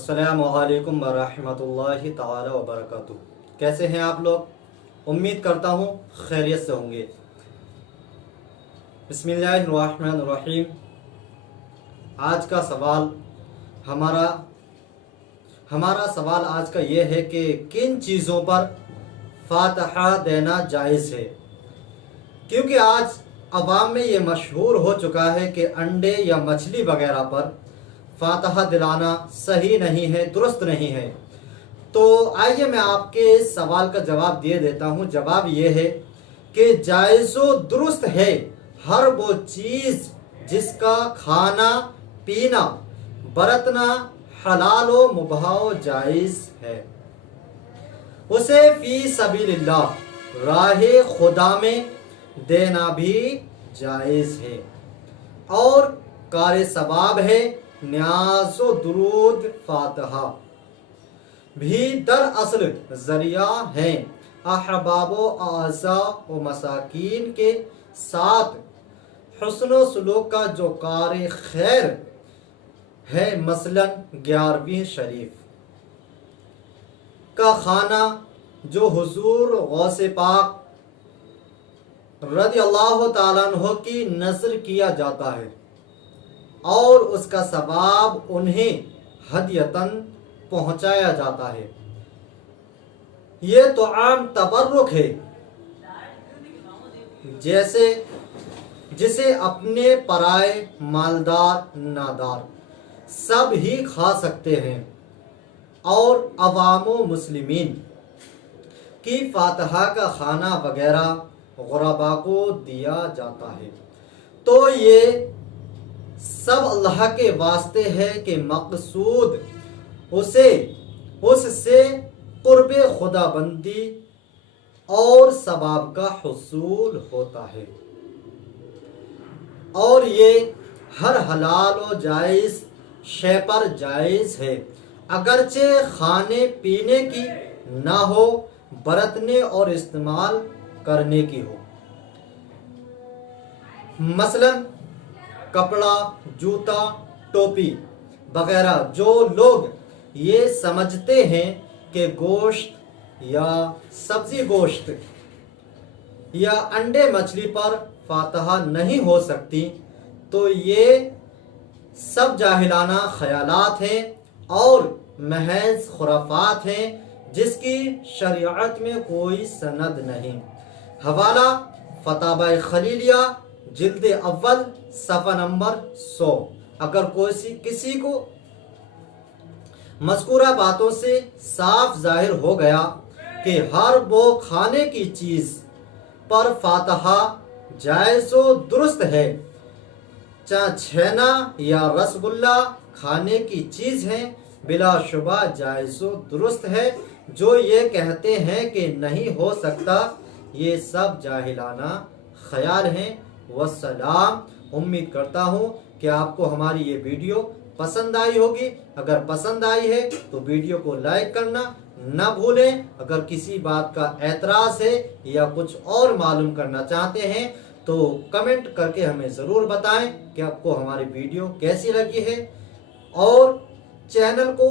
अस्सलामु अलैकुम वरहमतुल्लाहि ताला वबरकातुहू। कैसे हैं आप लोग? उम्मीद करता हूँ खैरियत से होंगे। बिस्मिल्लाहिर्रहमानिर्रहीम। आज का सवाल हमारा सवाल आज का ये है कि किन चीज़ों पर फातिहा देना जायज़ है। क्योंकि आज अवाम में ये मशहूर हो चुका है कि अंडे या मछली वगैरह पर फातिहा दिलाना सही नहीं है, दुरुस्त नहीं है। तो आइए मैं आपके इस सवाल का जवाब दे देता हूँ। जवाब ये है कि जायज़ो दुरुस्त है हर वो चीज़ जिसका खाना पीना बरतना हलाल व मुबाह जायज़ है, उसे फी सबीलिल्लाह राहे खुदा में देना भी जायज़ है और कार सवाब है। न्याज़ो दुरूद फातिहा भी दरअसल ज़रिया हैं अहबाबो आज़ा व मसाकीन के साथ हुस्न सलूक का जो कार खैर है। मसलन 11वीं शरीफ का खाना जो हुजूर गौसे पाक रज़ियल्लाहु ताला अन्हु की नज़र किया जाता है और उसका सवाब उन्हें हदियतन पहुंचाया जाता है। ये तो आम तबर्रुक है, जिसे अपने पराए मालदार नादार सब ही खा सकते हैं और अवामो मुस्लिमीन की फातिहा का खाना वगैरह गुरबा को दिया जाता है। तो ये सब अल्लाह के वास्ते है कि मकसूद उससे कुर्ब खुदाबंदी और सवाब का हुसूल होता है। और ये हर हलाल व जायज़ शे पर जायज़ है, अगरचे खाने पीने की ना हो, बरतने और इस्तेमाल करने की हो। मसलन कपड़ा, जूता, टोपी वगैरह जो लोग ये समझते हैं कि गोश्त या सब्जी गोश्त या अंडे मछली पर फातिहा नहीं हो सकती, तो ये सब जाहिलाना ख़यालात हैं और महज खुराफात हैं जिसकी शरीयत में कोई सनद नहीं। हवाला फतावा खलीलिया जिल्द अव्वल सफ़ा नंबर 100। अगर किसी को मज़कूरा बातों से साफ जाहिर हो गया कि हर वो खाने की चीज़ पर फातिहा जायज़ो दुरुस्त है, चाहे छेना या रसगुल्ला खाने की चीज़ है, बिलाशुबा जायज़ो दुरुस्त है। जो ये कहते हैं कि नहीं हो सकता, ये सब जाहिलाना ख्याल हैं। वस्सलाम। उम्मीद करता हूँ कि आपको हमारी ये वीडियो पसंद आई होगी। अगर पसंद आई है तो वीडियो को लाइक करना ना भूलें। अगर किसी बात का एतराज़ है या कुछ और मालूम करना चाहते हैं तो कमेंट करके हमें ज़रूर बताएं कि आपको हमारी वीडियो कैसी लगी है और चैनल को